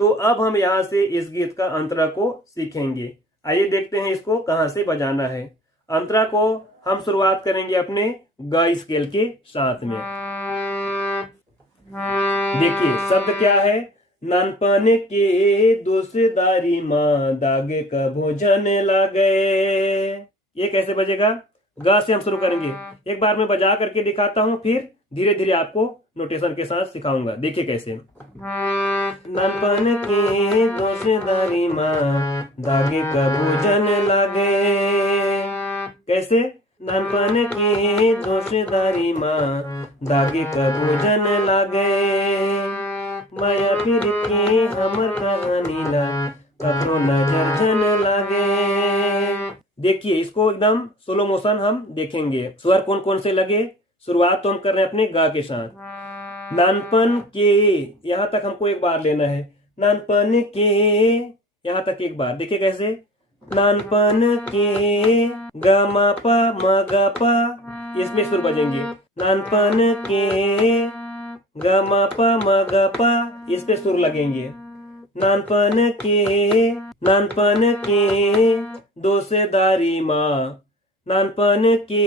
तो अब हम यहाँ से इस गीत का अंतरा को सीखेंगे। आइए देखते हैं इसको कहाँ से बजाना है। अंतरा को हम शुरुआत करेंगे अपने ग स्केल के साथ में। देखिए शब्द क्या है, नानपन के दोषदारी माँ दागे का भोजन लागे। ये कैसे बजेगा? गा से हम शुरू करेंगे। एक बार मैं बजा करके दिखाता हूं, फिर धीरे धीरे आपको नोटेशन के साथ सिखाऊंगा। देखिए कैसे। नानपन के दोषदारी माँ दागे का भोजन लागे। कैसे? नानपन के दोषदारी माँ दागे का भोजन लागे। माया पीड़ित के हमर कहानी ला ककरो नजर जन लागे। देखिए इसको एकदम स्लो मोशन हम देखेंगे। स्वर कौन कौन से लगे। शुरुआत तो हम कर रहे हैं अपने गा के साथ। नानपन के, यहां तक हमको एक बार लेना है। नानपन के, यहां तक एक बार। देखिए कैसे। नानपन के ग म प म ग प, इसमें सुर बजेंगे। नानपन के ग म प म ग प, इस पे सुर लगेंगे। नानपन के दोषदारी माँ। नानपन के,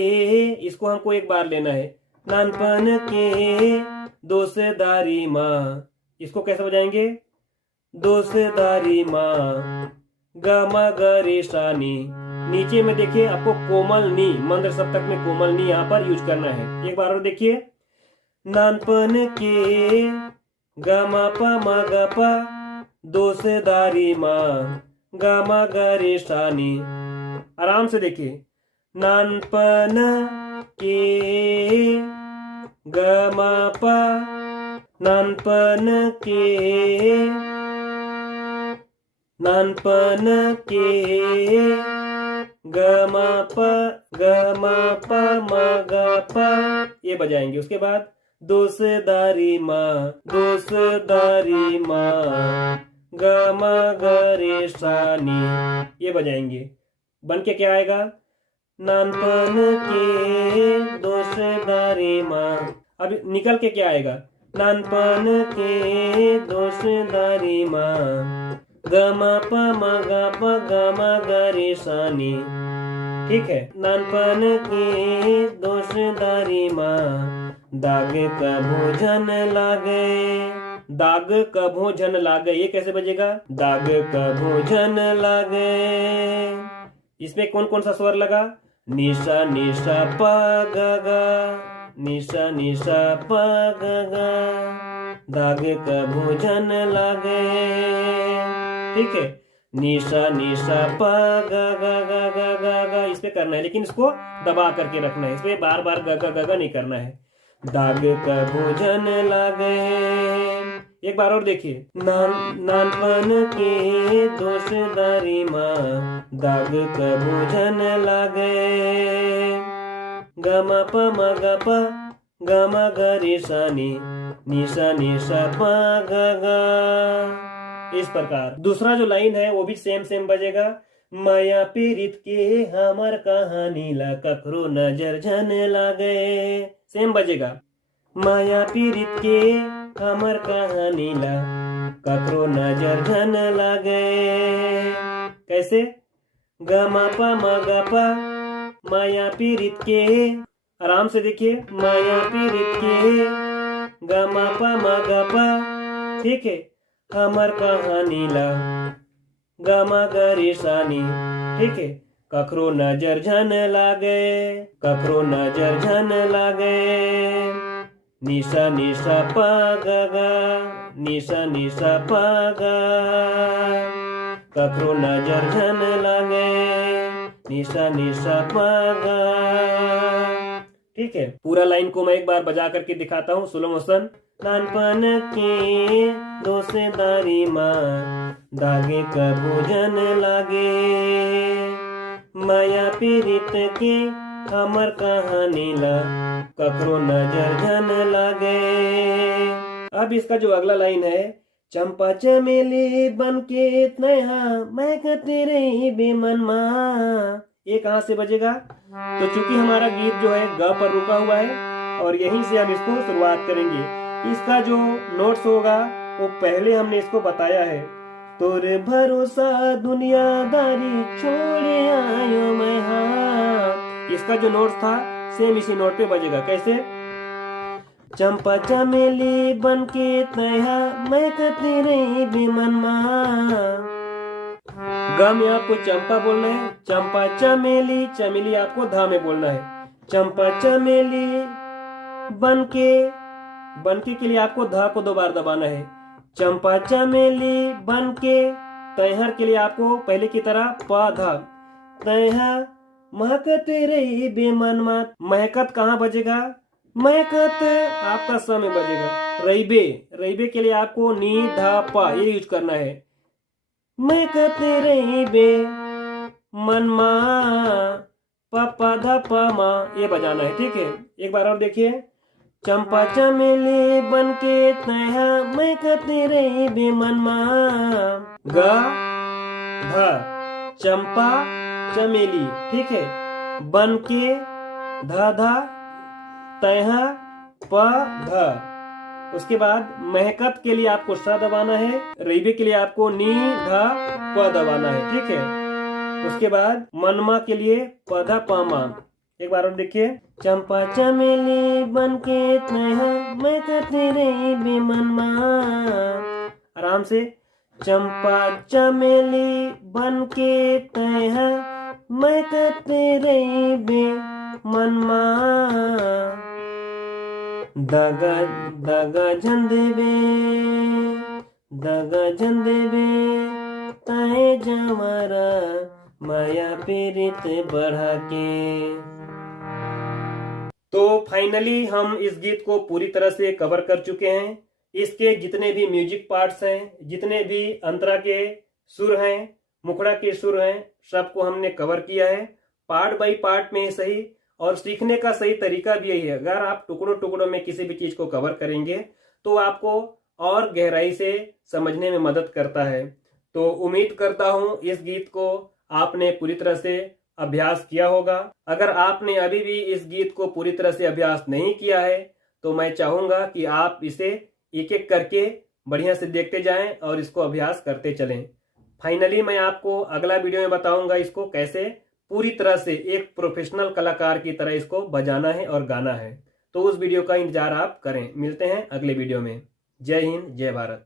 इसको हमको एक बार लेना है। नानपन के दोषदारी माँ, इसको कैसे बजाएंगे? दोषदारी माँ ग म ग रे सा नी। नीचे में देखिए आपको कोमल नी, मंद्र सप्तक में कोमल नी यहाँ पर यूज करना है। एक बार और देखिए। नानपन के ग म प म ग प दोषदारी माँ ग म ग रे सा नी। आराम से देखिए। नानपन के ग म प, नानपन के ग म प म ग प, ये बजाएंगे। उसके बाद दोषदारी माँ ग म ग रे सा नी, ये बजाएंगे। बन के क्या आएगा? नानपन के दोषदारी माँ। अब निकल के क्या आएगा? नानपन के दोषदारी माँ ग म प म ग रे सा नी। ठीक है। नानपन के दोषदारी माँ दाग का भोजन लागे। दाग का भोजन लागे, ये कैसे बजेगा? दाग का भोजन लागे। इसमें कौन कौन सा स्वर लगा? निशा निशा प ग ग, निशा निशा प ग ग, दाग का भोजन लागे। ठीक है। निशा निशा प ग ग ग ग ग ग, इस पे करना है, लेकिन इसको दबा करके रखना है। इस पे बार बार ग ग ग ग नहीं करना है। दाग का भोजन लागे। एक बार और देखिए। नानपन के दोषदारी माँ दाग का भोजन लागे। ग म प म ग प ग म ग रे सा नी, निशा निशा प ग ग। इस प्रकार दूसरा जो लाइन है वो भी सेम बजेगा। माया पीड़ित के हमर कहानी ला ककरो नजर जन लागे। सेम बजेगा। माया पीड़ित के हमर कहानी ला ककरो नजर जन लागे। कैसे? ग म प म ग प, माया पीड़ित के, आराम से देखिए। माया पीड़ित के ग म प म ग प। ठीक है। हमर कहानी ला ग म ग रे सा नी। ठीक है। ककरो नजर जन लागे, ककरो नजर जन लागे। निशा निशा प ग ग, निशा निशा प ग, ककरो नजर जन लागे। निशा निशा प ग। ठीक है। पूरा लाइन को मैं एक बार बजा करके दिखाता हूँ, स्लो मोशन। नानपन के दोषदारी माँ दागे का भोजन लागे। माया पीड़ित के हमर कहानी ला ककरो नजर जन लागे। अब इसका जो अगला लाइन है, चंपा चमेली बन के तन्हा महकते रही बेमन माँ, ये कहाँ से बजेगा? तो चूंकि हमारा गीत जो है ग पर रुका हुआ है और यहीं से हम इसको शुरुआत करेंगे। इसका जो नोट्स होगा वो पहले हमने इसको बताया है। तोरे भरोसा दुनियादारी छोड़ आयो मैं हाँ। इसका जो नोट था सेम इसी नोट पे बजेगा। कैसे? चंपा चमेली बन के तया मैं कती रही बेमन माँ। ग में आपको चंपा बोलना है, चंपा चमेली, चमेली आपको धा में बोलना है। चंपा चमेली बनके के लिए आपको धा को 2 बार दबाना है। चंपा चमेली बनके, तैहर के लिए आपको पहले की तरह प धा। तैहा महकत रही बेमन मात। महकत कहाँ बजेगा? महकत आपका स में बजेगा। रईबे, रईबे के लिए आपको नी धा पा ये यूज करना है। महकत रही बे मनमा पा धा प मा ये बजाना है। ठीक है, एक बार और देखिए। चंपा चमेली बनके तैहा महकत रही बेमन माँ। ग ध चंपा चमेली, ठीक है, बनके धा धा तैहा प ध। उसके बाद महकत के लिए आपको स दबाना है, रईबे के लिए आपको नी धा प दबाना है। ठीक है, उसके बाद मनमा के लिए प धा प मा। एक बार और देखिए। चंपा चमेली बनके तैहा महकत रही बेमन माँ। आराम से। चंपा चमेली बनके तैहा महकत रही बेमन माँ। दगा दगा झंदेबे ताए जमारा माया पीरित बढ़ा के। तो फाइनली हम इस गीत को पूरी तरह से कवर कर चुके हैं। इसके जितने भी म्यूजिक पार्ट्स हैं, जितने भी अंतरा के सुर हैं, मुखड़ा के सुर हैं, सबको हमने कवर किया है पार्ट बाय पार्ट में सही। और सीखने का सही तरीका भी यही है। अगर आप टुकड़ों टुकड़ों में किसी भी चीज को कवर करेंगे तो आपको और गहराई से समझने में मदद करता है। तो उम्मीद करता हूं इस गीत को आपने पूरी तरह से अभ्यास किया होगा। अगर आपने अभी भी इस गीत को पूरी तरह से अभ्यास नहीं किया है तो मैं चाहूंगा कि आप इसे एक एक करके बढ़िया से देखते जाएं और इसको अभ्यास करते चलें। फाइनली मैं आपको अगला वीडियो में बताऊंगा इसको कैसे पूरी तरह से एक प्रोफेशनल कलाकार की तरह इसको बजाना है और गाना है। तो उस वीडियो का इंतजार आप करें। मिलते हैं अगले वीडियो में। जय हिंद, जय भारत।